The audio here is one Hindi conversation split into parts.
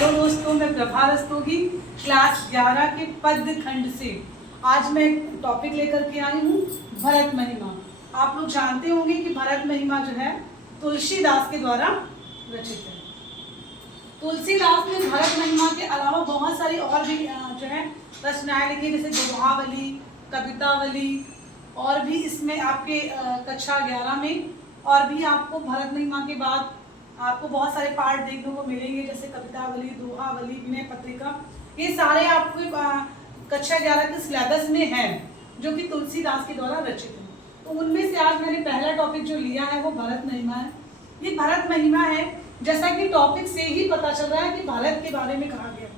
हेलो दोस्तों, मैं प्रभा रस्तोगी क्लास 11 के पद खंड से आज मैं एक टॉपिक लेकर के आई हूँ, भरत महिमा। आप लोग जानते होंगे कि भरत महिमा जो है तुलसीदास के द्वारा रचित है। तुलसीदास ने भरत महिमा के अलावा बहुत सारी और भी जो है रचनाएं लिखी, जैसे दोहावली, कवितावली, और भी इसमें आपके कक्षा 11 में और भी आपको भरत महिमा के बाद आपको बहुत सारे पार्ट देखने को मिलेंगे, जैसे कवितावली, दोहावली, विनय पत्रिका। ये सारे आपको कक्षा 11 के सिलेबस में है जो कि तुलसीदास के द्वारा रचित है। तो उनमें से आज मैंने पहला टॉपिक जो लिया है वो भरत महिमा है। ये भरत महिमा है, जैसा कि टॉपिक से ही पता चल रहा है कि भारत के बारे में कहा गया।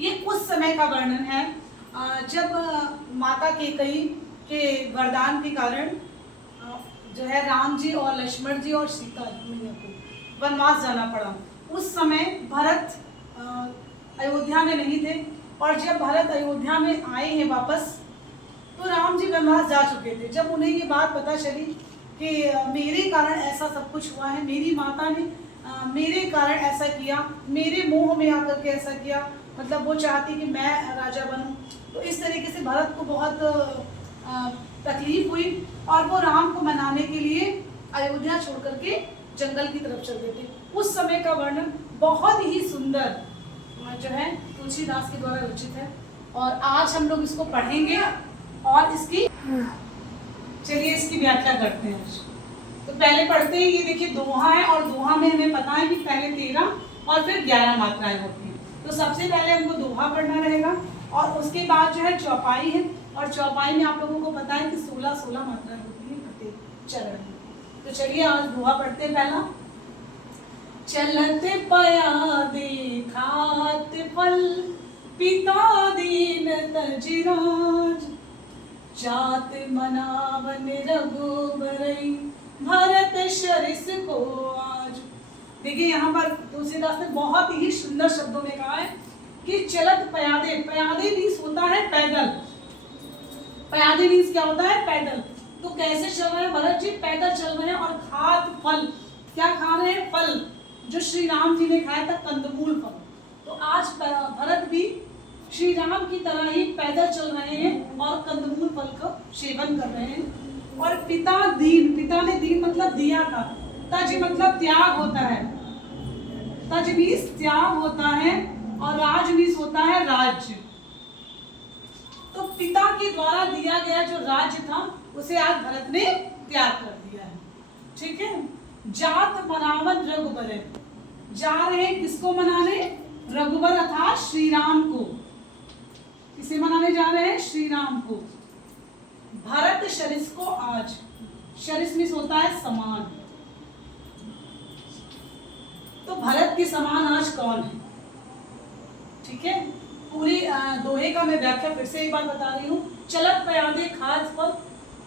ये उस समय का वर्णन है जब माता केकई के वरदान के कारण जो है राम जी और लक्ष्मण जी और सीता मैया को वनवास जाना पड़ा। उस समय भरत अयोध्या में नहीं थे, और जब भरत अयोध्या में आए हैं वापस, तो राम जी वनवास जा चुके थे। जब उन्हें ये बात पता चली कि मेरे कारण ऐसा सब कुछ हुआ है, मेरी माता ने मेरे कारण ऐसा किया, मेरे मोह में आकर के ऐसा किया, मतलब वो चाहती कि मैं राजा बनूं, तो इस तरीके से भरत को बहुत तकलीफ हुई और वो राम को मनाने के लिए अयोध्या छोड़ करके जंगल की तरफ चल गए थे। उस समय का वर्णन बहुत ही सुंदर जो है तुलसीदास के द्वारा रचित है, और आज हम लोग इसको पढ़ेंगे और इसकी चलिए इसकी व्याख्या करते हैं। तो पहले पढ़ते हैं, ये देखिए दोहा है, और दोहा में हमें पता है कि पहले 13 और फिर 11 मात्राएं होती हैं। तो सबसे पहले हमको दोहा पढ़ना रहेगा, और उसके बाद जो है चौपाई है, और चौपाई में आप लोगों को पता है कि 16 मात्राएं होती हैं प्रत्येक चरण में। तो चलिए आज दोहा पढ़ते हैं। पहला, चलत पयादे खात फल, पिता दीन तजिराज, जात मनावन रघुबरई, भरत शरिस को आज। देखिए यहाँ पर तुलसीदास ने बहुत ही सुंदर शब्दों में कहा है कि चलत पयादे, पयादे मीन्स होता है पैदल, पयादे मीन्स क्या होता है पैदल। तो कैसे चल रहे हैं भरत जी? पैदल चल रहे हैं, और खात फल, क्या खा रहे हैं? फल, जो श्री राम जी ने खाया था, कंदमूल फल। तो आज भरत भी श्री राम की तरह ही पैदल चल रहे हैं और कंदमूल फल का सेवन कर रहे हैं। और पिता दीन, पिता ने दीन मतलब दिया था, तज मतलब त्याग होता है, तज मीन्स त्याग होता है, और राज मीन्स होता है राज्य। तो पिता के द्वारा दिया गया जो राज्य था उसे आज भरत ने त्याग कर दिया है। ठीक है। जात मनावन रघुबर, जा रहे हैं किसको मनाने? रघुबर अर्थात श्री राम को। किसे मनाने जा रहे हैं? श्री राम को। भरत शरिस को आज, शरिस मीन्स होता है समान। तो भरत के समान आज कौन है? ठीक है। पूरी दोहे का मैं व्याख्या फिर से एक बार बता रही हूँ। चलत पयादे खात फल,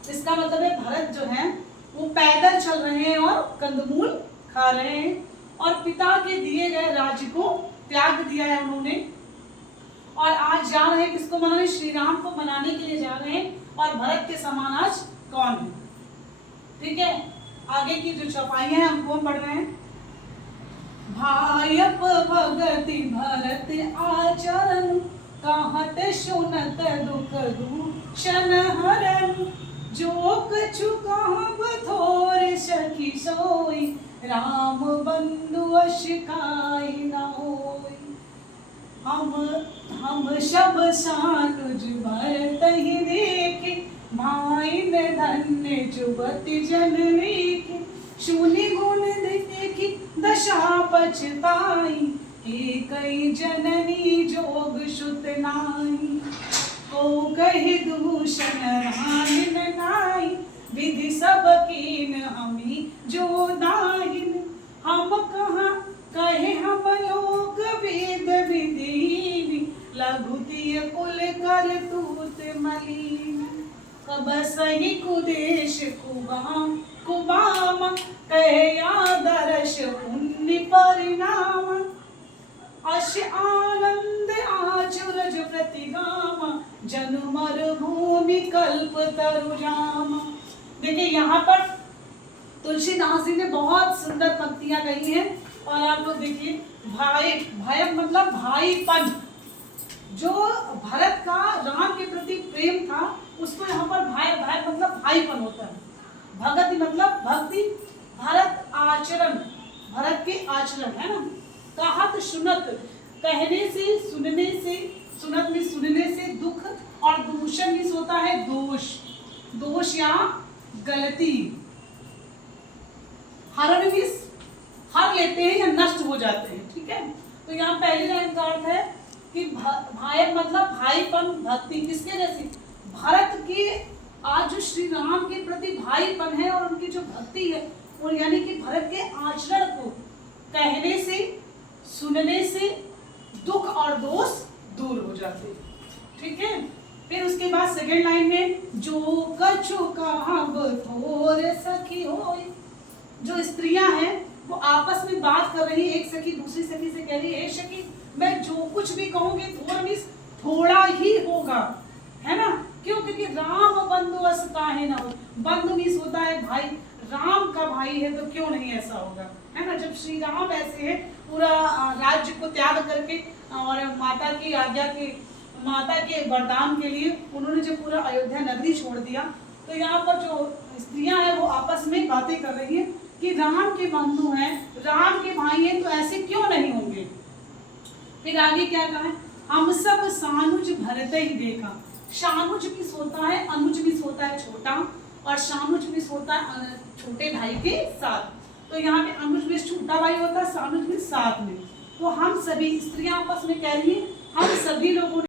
इसका मतलब है भरत जो है वो पैदल चल रहे हैं और कंदमूल खा रहे हैं, और पिता के दिए गए राज्य को त्याग दिया है उन्होंने, और आज जा रहे हैं किसको मनाने? श्री राम को मनाने के लिए जा रहे हैं। और भरत के समान आज कौन है? ठीक है। आगे की जो चौपाइयां हैं हमको हम पढ़ रहे हैं। भायप भगति भरत आचरण, कहत सुनत दुख दूषण हरण, जो कछु कहब थोर सखी सोई, राम बंधु अस काई न होई। हम सब सानुज भरत ही देखे, भाई ने धन्य जुबति जन लेखे, सुनि गुण देखी दशा पछताई, एकई जननी जोग सुत नाई, को कहि दूषण राहिन नाई, विधि सब कीन हमी जो दाहिन, हम कहाँ कहे हम लोग वेद विधि, लघुतिय कुल कर तूत मलिन, कब सही कुदेश कुबाम कुबाम, कहे आदर्श पुण्य परिणाम, अश आनंद आचुरज प्रतिगाम, जनुमर भूमि कल्प तरुजाम। देखिए यहाँ पर तुलसीदास जी ने बहुत सुंदर पंक्तियां कही हैं और आप लोग देखिए भाई, भाई मतलब भाईपन, जो भरत का राम के प्रति प्रेम था उसको यहाँ पर भाई, भाई मतलब भाईपन होता है। भगति मतलब भक्ति, भरत आचरण, भरत के आचरण है ना। कहत सुनत, कहने से सुनने से, सुनत में सुनने से दुख, और दूषण में होता है दोष, दोष या गलती। हरण में हर लेते हैं या नष्ट हो जाते हैं, ठीक है। तो यहाँ पहली लाइन का अर्थ है कि भाई मतलब भाईपन, भक्ति किसके जैसी, भरत के आज जो श्री राम के प्रति भाईपन है और उनकी जो भक्ति है, और यानी कि भरत के आचरण को कहने से सुनने से दुख और दोष दूर हो जाते हैं, ठीक है। फिर उसके बाद सेकेंड लाइन में जो कछु कहब थोर सखी होय, जो स्त्रियां हैं वो आपस में बात कर रही है, एक सखी दूसरी सखी से कह रही है, सखी मैं जो कुछ भी कहूंगी थोड़ा मीन्स थोड़ा ही होगा, है ना। क्यों? क्योंकि राम बंधु अस काहे ना हो, बंधु मीन्स होता है भाई, राम का भाई है तो क्यों नहीं ऐसा होगा, है ना। जब श्री राम ऐसे है, पूरा राज्य को त्याग करके और माता की आज्ञा के, माता के वरदान के लिए उन्होंने जो पूरा अयोध्या नगरी छोड़ दिया, तो यहाँ पर जो स्त्रियां हैं वो आपस में बातें कर रही है कि राम के बंधु हैं, राम के भाई हैं, तो ऐसे क्यों नहीं होंगे। फिर आगे क्या कहा है, हम सब सानुज भरत ही देखा। शानुज भी होता है, अनुज भी होता है छोटा, और शानुज भी होता है छोटे भाई के साथ। तो यहाँ पे अनुज भी छोटा भाई होता है, शानुज भी साथ में। तो हम सभी स्त्रियां आपस में कह रही है, हम सभी लोगों ने